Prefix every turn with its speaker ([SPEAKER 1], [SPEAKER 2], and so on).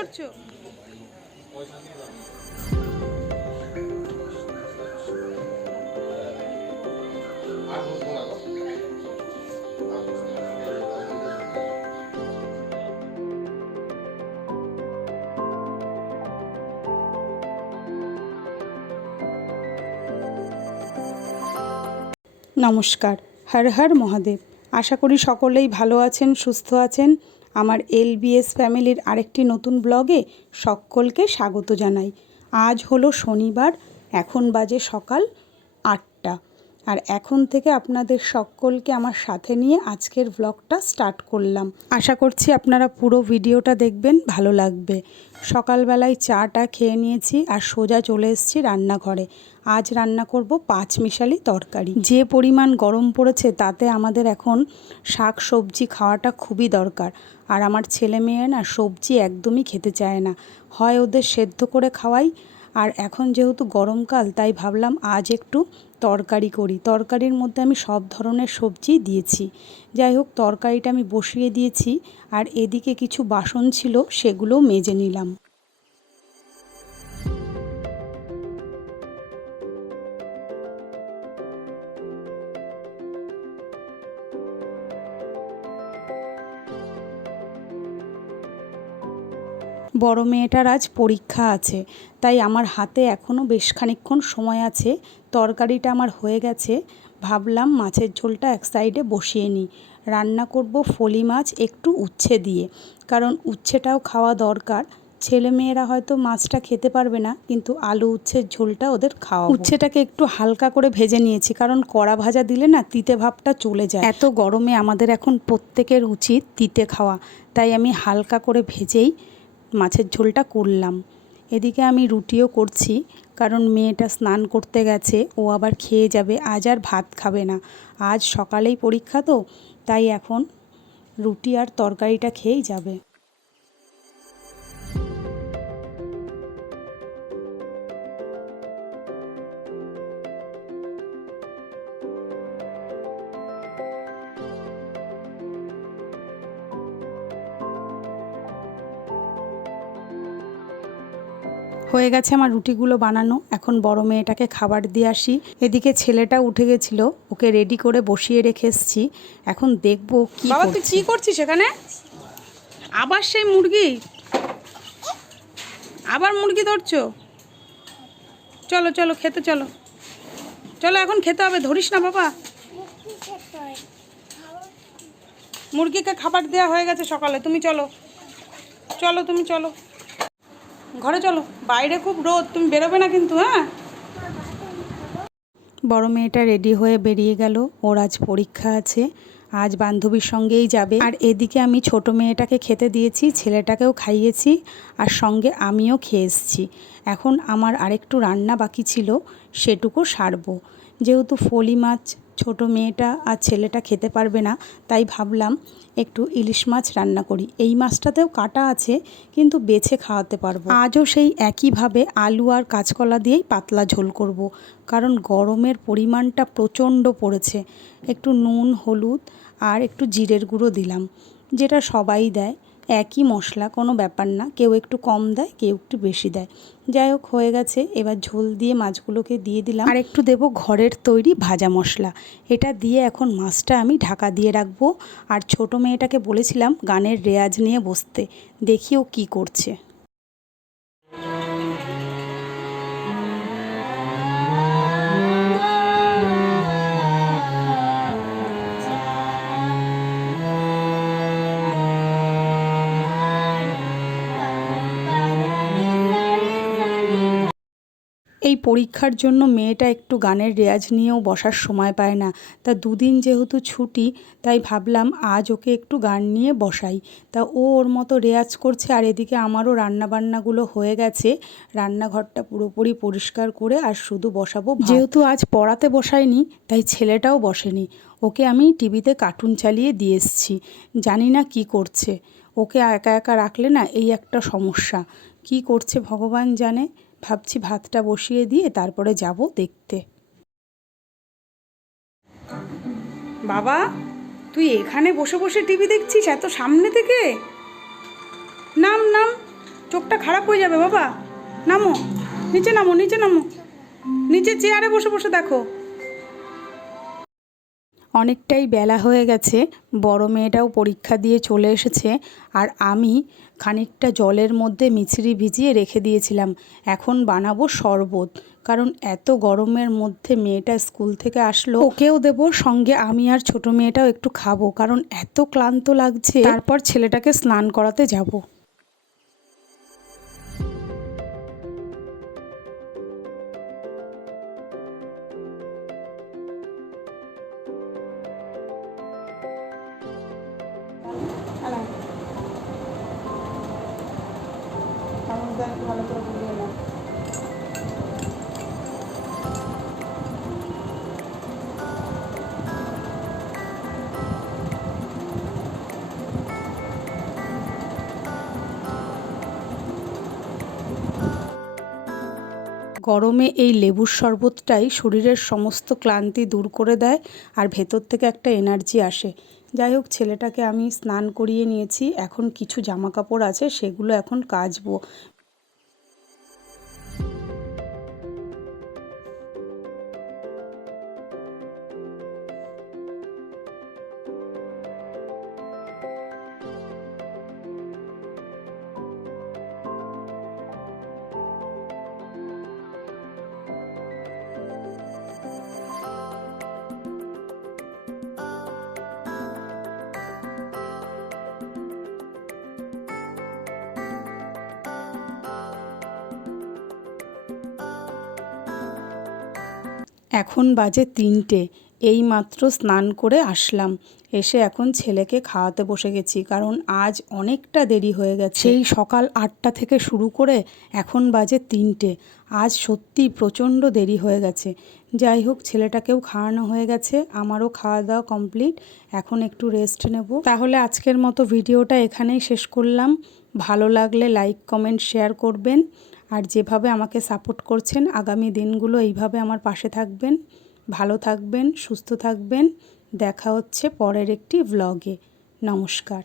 [SPEAKER 1] ধরছো নমস্কার। হর হর মহাদেব। আশা করি সকলেই ভালো আছেন সুস্থ আছেন। আমার এলবিএস ফ্যামিলির আরেকটি নতুন ব্লগে সকলকে স্বাগত জানাই। আজ হলো শনিবার, এখন বাজে সকাল। আর এখন থেকে আপনাদের সকলকে আমার সাথে নিয়ে আজকের ব্লগটা স্টার্ট করলাম। আশা করছি আপনারা পুরো ভিডিওটা দেখবেন, ভালো লাগবে। সকালবেলায় চাটা খেয়ে নিয়েছি আর সোজা চলে এসেছি রান্নাঘরে। আজ রান্না করব পাঁচ মিশালি তরকারি। যে পরিমাণ গরম পড়েছে তাতে আমাদের এখন শাক সবজি খাওয়াটা খুবই দরকার। আর আমার ছেলে মেয়ে না সবজি একদমই খেতে চায় না। হয় ওদের সেদ্ধ করে খাওয়াই আর এখন যেহেতু গরমকাল, তাই ভাবলাম আজ একটু তরকারি করি। তরকারির মধ্যে আমি সব ধরনের সবজি দিয়েছি। যাই হোক, তরকারিটা আমি বসিয়ে দিয়েছি আর এদিকে কিছু বাসন ছিল, সেগুলোও মেজে নিলাম। বড় মেয়েটার আজ পরীক্ষা আছে। তাই আমার হাতে এখনও বেশ খানিকক্ষণ সময় আছে। তরকারিটা আমার হয়ে গেছে। ভাবলাম মাছের ঝোলটা এক সাইডে বসিয়ে নিই। রান্না করব ফলি মাছ একটু উচ্ছে দিয়ে। কারণ উচ্ছেটাও খাওয়া দরকার। ছেলে মেয়েরা হয়তো মাছটা খেতে পারবে না, কিন্তু আলু উচ্ছের ঝোলটা ওদের খাওয়া উচ্ছেটাকে একটু হালকা করে ভেজে নিয়েছি, কারণ কড়া ভাজা দিলে না তিতে ভাবটা চলে যায়। এত গরমে আমাদের এখন প্রত্যেকের উচিত তিতে খাওয়া। তাই আমি হালকা করে ভেজেই মাছের ঝোলটা করলাম। এদিকে আমি রুটিও করছি, কারণ মেয়েটা স্নান করতে গেছে, ও আবার খেয়ে যাবে, আজ আর ভাত খাবে না। আজ সকালেই পরীক্ষা তো, তাই এখন রুটি আর তরকারিটা খেয়েই যাবে। হয়ে গেছে আমার রুটিগুলো বানানো। এখন বড় মেয়েটাকে খাবার দিয়ে আসি। এদিকে ছেলেটা উঠে গেছিল ওকে রেডি করে বসিয়ে রেখে এসছি। এখন দেখব কি বাবা তুই কি করছিস এখানে? আবার সেই মুরগি? আবার মুরগি ধরছো? চলো চলো খেতে চলো। চলো এখন খেতে হবে ধরিস না বাবা। মুরগিকে খাবার দেওয়া হয়ে গেছে সকালে তুমি চলো। চলো তুমি চলো। ঘরে চলো, বাইরে খুব রোদ, তুমি বেরোবে না কিন্তু হ্যাঁ? বড় মেয়েটা রেডি হয়ে বেরিয়ে গেল, ওর আজ পরীক্ষা আছে, আজ বান্ধবীর সঙ্গেই যাবে। আর এদিকে আমি ছোট মেয়েটাকে খেতে দিয়েছি, ছেলেটাকেও খাইয়েছি, আর সঙ্গে আমিও খেয়ে এসেছি। এখন আমার আরেকটু রান্না বাকি ছিল, সেটুকু সারবো। যেহেতু ফলি মাছ ছোট মেয়েটা আর ছেলেটা খেতে পারবে না, তাই ভাবলাম একটু ইলিশ মাছ রান্না করি। এই মাছটাতেও কাটা আছে, কিন্তু বেছে খাওয়াতে পারব। আজও সেই একইভাবে আলু আর কাঁচকলা দিয়েই পাতলা ঝোল করব। কারণ গরমের পরিমাণটা প্রচণ্ড পড়েছে। একটু নুন, হলুদ আর একটু জিরের গুঁড়ো দিলাম, যেটা সবাই দেয়। একই মশলা, কোনো ব্যাপার না। কেউ একটু কম দেয়, কেউ একটু বেশি দেয়। যাই হোক হয়ে গেছে। এবার ঝোল দিয়ে মাছগুলোকে দিয়ে দিলাম। আর একটু দেবো ঘরের তৈরি ভাজা মশলা। এটা দিয়ে এখন মাছটা আমি ঢাকা দিয়ে রাখব। আর ছোট মেয়েটাকে বলেছিলাম গানের রেয়াজ নিয়ে বসতে। দেখি ও কী করছে। এই পরীক্ষার জন্য মেয়েটা একটু গানের রেয়াজ নিয়েও বসার সময় পায় না। তা দুদিন যেহেতু ছুটি, তাই ভাবলাম আজ ওকে একটু গান নিয়ে বসাই। তা ও ওর মতো রেয়াজ করছে আর এদিকে আমারও রান্নাবান্নাগুলো হয়ে গেছে। রান্নাঘরটা পুরোপুরি পরিষ্কার করে আর শুধু বসাবো যেহেতু আজ পড়াতে বসাইনি তাই ছেলেটাও বসেনি। ওকে আমি টিভিতে কার্টুন চালিয়ে দিয়ে এসছি। জানি না কি করছে। ওকে একা একা রাখলে না এই একটা সমস্যা। কি করছে ভগবান জানে। ভাবছি ভাতটা বসিয়ে দিয়ে তারপরে যাব দেখতে। বাবা, তুই এখানে বসে বসে টিভি দেখছিস এত সামনে থেকে? নাম নাম, চোখটা খারাপ হয়ে যাবে বাবা। নামো, নিচে নামো নিচে নামো। নিচে চেয়ারে বসে বসে দেখো। অনেকটাই বেলা হয়ে গেছে, বড় মেয়েটাও পরীক্ষা দিয়ে চলে এসেছে আর আমি খানিকটা জলের মধ্যে মিছরি ভিজিয়ে রেখে দিয়েছিলাম। এখন বানাবো শরবত, কারণ এত গরমের মধ্যে মেয়েটা স্কুল থেকে আসলো। ওকেও দেবো, সঙ্গে আমি আর ছোট মেয়েটাও একটু খাব, কারণ এত ক্লান্ত লাগছে। তারপর ছেলেটাকে স্নান করাতে যাব। ভালো করে নাও। গরমে এই লেবুর শরবতটাই শরীরের সমস্ত ক্লান্তি দূর করে দেয় আর ভেতর থেকে একটা এনার্জি আসে। যাই হোক, ছেলেটাকে আমি স্নান করিয়ে নিয়েছি। এখন কিছু জামা কাপড় আছে, সেগুলো এখন কাচবো। এখন বাজে তিনটে। এই মাত্র স্নান করে আসলাম। এসে এখন ছেলেকে খাওয়াতে বসে গেছি, কারণ আজ অনেকটা দেরি হয়ে গেছে। সেই সকাল আটটা থেকে শুরু করে এখন বাজে তিনটে। আজ সত্যি প্রচণ্ড দেরি হয়ে গেছে। যাই হোক, ছেলেটাকেও খাওয়ানো হয়ে গেছে। আমারও খাওয়া দাওয়া কমপ্লিট। এখন একটু রেস্ট নেব। তাহলে আজকের মতো ভিডিওটা এখানেই শেষ করলাম। ভালো লাগলে লাইক, কমেন্ট, শেয়ার করবেন। আর যেভাবে আমাকে সাপোর্ট করছেন, আগামী দিনগুলো এইভাবে আমার পাশে থাকবেন, ভালো থাকবেন, সুস্থ থাকবেন। দেখা হচ্ছে পরের একটি ব্লগে নমস্কার।